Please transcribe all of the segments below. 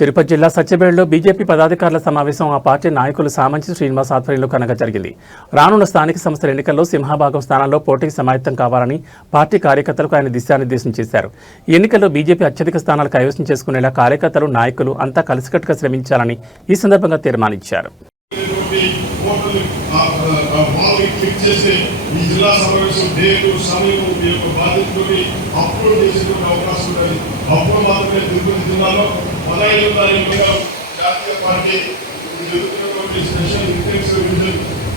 తిరుపతి జిల్లా సత్యవేడులో బీజేపీ పదాధికారుల సమావేశం ఆ పార్టీ నాయకులు సామంచి శ్రీనివాస్ ఆధ్వర్యంలో ఘనంగా జరిగింది. రానున్న స్థానిక సంస్థల ఎన్నికల్లో సింహభాగం స్థానాల్లో పోటీకి సమాయత్తం కావాలని పార్టీ కార్యకర్తలకు ఆయన దిశానిర్దేశం చేశారు. ఈ ఎన్నికల్లో బీజేపీ అత్యధిక స్థానాలు కైవసం చేసుకునేలా కార్యకర్తలు, నాయకులు అంతా కలిసికట్టుగా శ్రమించాలని ఈ సందర్భంగా తీర్మానించారు.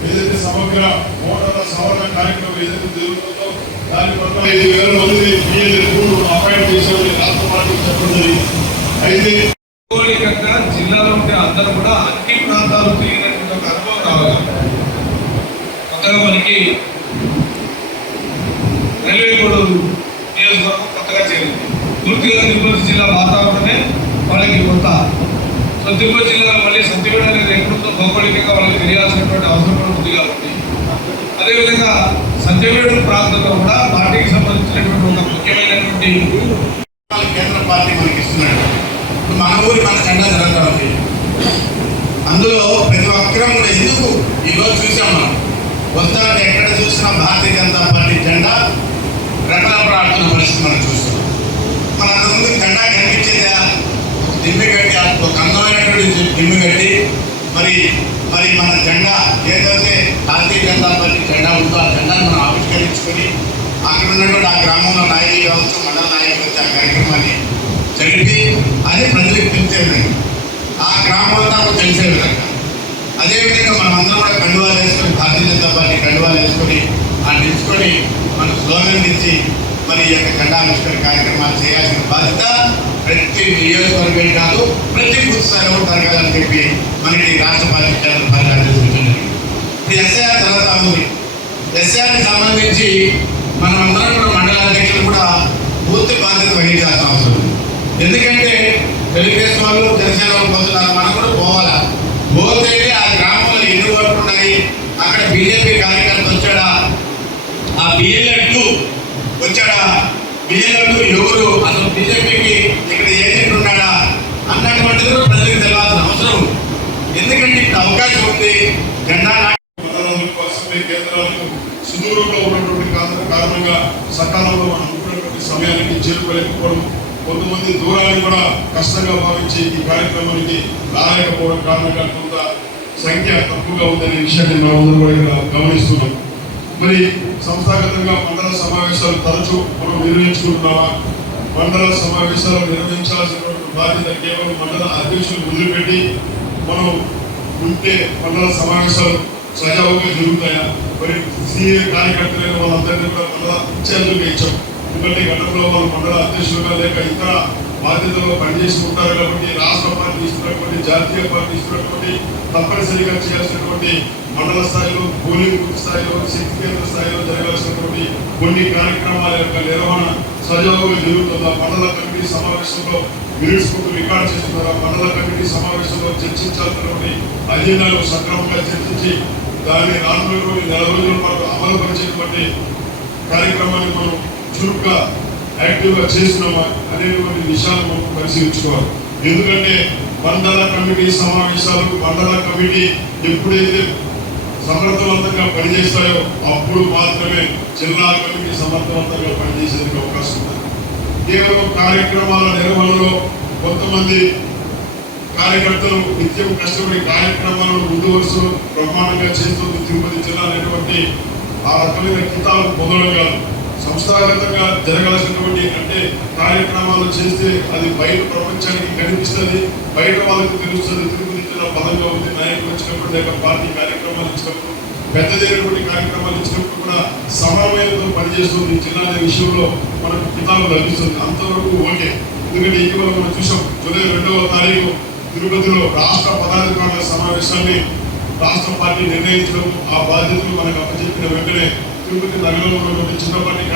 ఏదైతే సమగ్ర ఓటర్ల సవరణ కార్యక్రమం ఏదైతే జరుగుతుందో దాని పట్ల 5,000 మంది అపాయింట్ చేసేవాళ్ళు రాష్ట్ర పార్టీకి చెప్పడం జరిగింది. అయితే జిల్లాలో ఉంటే అందరూ కూడా అన్ని ప్రాంతాలు తిరిగినటువంటి ఒక అనుభవం రావాలి. కొత్తగా మనకి రైల్వే కోడు నియోజకవర్గం కొత్తగా చేరింది. పూర్తిగా తిరుపతి జిల్లా వాతావరణమే వాళ్ళకి కొత్త. సో తిరుపతి జిల్లాలో మళ్ళీ సత్యవేడు అనేది ఎక్కడుందో భౌగోళికంగా వాళ్ళకి తెలియాల్సినటువంటి అవసరం కూడా ఉంది కాబట్టి అదేవిధంగా సత్యవేడు ప్రాంతంలో కూడా పార్టీకి సంబంధించినటువంటి ఒక ముఖ్యమైనటువంటి కేంద్ర పార్టీ మనకి ఇస్తున్నాడు. మన ఊరి మన జెండా జరుగుతూ ఉంది. అందులో ప్రతి ఒక్కరూ కూడా ఎందుకు ఈరోజు చూసాం మనం వస్తా ఎక్కడ చూసినా భారతీయ జనతా పార్టీ జెండా రెపరెపలాడుతున్న పరిస్థితి మనం చూస్తున్నాం. మన అంతకుముందు జెండా కనిపించేదా దిమ్మి కట్టి ఒక అందమైనటువంటి దిమ్మి కట్టి మరి మన జెండా ఏదైతే భారతీయ జనతా పార్టీ జెండా ఉందో ఆ జెండాను మనం ఆవిష్కరించుకొని అక్కడ ఉన్నటువంటి ఆ గ్రామంలో నాయకులు కావచ్చు, మండల నాయకులు వచ్చి ఆ కార్యక్రమాన్ని జరిపి అది ప్రజలకు తెలిసే విధంగా ఆ గ్రామంలో తెలిసే విధంగా అదేవిధంగా మనం అందరం కూడా కండువాలు వేసుకొని భారతీయ జనతా పార్టీ కండువాలు వేసుకొని ఆ నిలుచుకొని మన స్లోగన్ ఇచ్చి మరి ఈ యొక్క జెండా ఆవిష్కరణ కార్యక్రమాలు చేయాల్సిన బాధ్యత ప్రతి నియోజకవర్గం కాదు ప్రతి బూత్ స్థాయిలో జరగాలని చెప్పి మనకి రాష్ట్ర పార్టీ కేంద్ర పార్టీ ఆదేశించండి. ఇప్పుడు ఎస్ఐఆర్ జరుగుతూ ఉంది. ఎస్ఐఆర్కి సంబంధించి మనం అందరం కూడా మండల అధ్యక్షులు కూడా పూర్తి బాధ్యత వహించాల్సిన అవసరం ఉంది. ఎందుకంటే తెలుగుదేశం వాళ్ళు జనసేన వాళ్ళు పొందుతున్నారు, మనం కూడా పోవాలా. పోతే ఆ గ్రామంలో ఎన్ని ఓట్లు ఉన్నాయి, అక్కడ బీజేపీ కార్యకర్త వచ్చాడా, ఆ బిఎల్ఎడ్ వచ్చాడా, బిఎల్ఎడ్ ఎవరు, అసలు బీజేపీకి ఇక్కడ ఏజెంట్ ఉన్నాడా అన్నటువంటిది కూడా ప్రజలకు తెలియాల్సిన అవసరం ఉంది. ఎందుకంటే ఇక్కడ అవకాశం ఉంది. జెండా కేంద్రాలకు సుదూరంలో ఉన్నటువంటి కారణంగా సకాలంలో మనం అనుకున్నటువంటి సమయానికి చేరుకోలేకపోవడం, కొంతమంది దూరాన్ని కూడా కష్టంగా భావించి ఈ కార్యక్రమానికి రాలేకపోవడం కారణంగా కొంత సంఖ్య తక్కువగా ఉందనే విషయాన్ని మనం కూడా గమనిస్తున్నాం. మరి సంస్థాగతంగా మండల సమావేశాలు తరచూ మనం నిర్వహించుకుంటున్నామా? మండల సమావేశాలు నిర్వహించాల్సినటువంటి బాధ్యత కేవలం మండల అధ్యక్షులు వదిలిపెట్టి మనం ఉంటే మండల సమావేశాలు సజావుగా జరుగుతాయా? మరి సీనియర్ కార్యకర్తలైన వాళ్ళందరినీ కూడా మండల ఇన్ఛార్జీలుగా ఇచ్చాం. ఎందుకంటే గతంలో వాళ్ళు మండల అధ్యక్షులుగా లేక ఇతర బాధ్యతల్లో పనిచేసి ఉంటారు కాబట్టి రాష్ట్ర పార్టీ ఇస్తున్నటువంటి, జాతీయ పార్టీ ఇస్తున్నటువంటి తప్పనిసరిగా చేయాల్సినటువంటి మండల స్థాయిలో, పోలింగ్ బూత్ స్థాయిలో, శక్తి కేంద్ర స్థాయిలో జరగాల్సినటువంటి కొన్ని కార్యక్రమాల యొక్క నిర్వహణ సజావుగా జరుగుతుందా? మండల కమిటీ సమావేశంలో మినిట్స్ రికార్డ్ చేస్తున్నారా? మండల కమిటీ సమావేశంలో చర్చించాల్సినటువంటి అజెండాలు సక్రమంగా చర్చించి దాన్ని రానున్నటువంటి 4 రోజుల పాటు అమలు పరిచేటువంటి కార్యక్రమాన్ని మనం చురుగ్గా యాక్టివ్గా చేస్తున్నామా అనేటువంటి విషయాలు మనం పరిశీలించుకోవాలి. ఎందుకంటే మండల కమిటీ సమావేశాలు, మండల కమిటీ ఎప్పుడైతే సమర్థవంతంగా పనిచేస్తాయో అప్పుడు మాత్రమే జిల్లా కమిటీ సమర్థవంతంగా పనిచేసేందుకు అవకాశం ఉంది. కేవలం కార్యక్రమాల నిర్వహణలో కొంతమంది కార్యకర్తలు నిత్యం కష్టపడి కార్యక్రమాలను ముందు వరుసలో బ్రహ్మాండంగా చేస్తుంది తిరుపతి జిల్లా అనేటువంటి ఆ రకమైన కితాబు పొందడం కాదు. సంస్థాగతంగా జరగాల్సినటువంటి అంటే కార్యక్రమాలు చేస్తే అది బయట ప్రపంచానికి కనిపిస్తుంది, బయట వాళ్ళకి తెలుస్తుంది. తిరుపతి జిల్లా బలంగా ఉంది. నాయకులు వచ్చినప్పుడు లేక పార్టీ కార్యక్రమాలు ఇచ్చినప్పుడు, పెద్దదైనటువంటి కార్యక్రమాలు ఇచ్చినప్పుడు కూడా సమన్వయంతో పనిచేస్తుంది జిల్లా అనే విషయంలో మనకు కితాబు లభిస్తుంది. అంతవరకు ఓకే. ఎందుకంటే ఇటీవల మనం చూసాం, జూలై 2వ తారీఖు తిరుపతిలో రాష్ట్ర పదాధికారుల సమావేశాన్ని రాష్ట్ర పార్టీ నిర్ణయించడం, ఆ బాధ్యతలు మనకు అప్పచెప్పిన వెంటనే తిరుపతి నగరంలో ఉన్నటువంటి చిన్నపాటి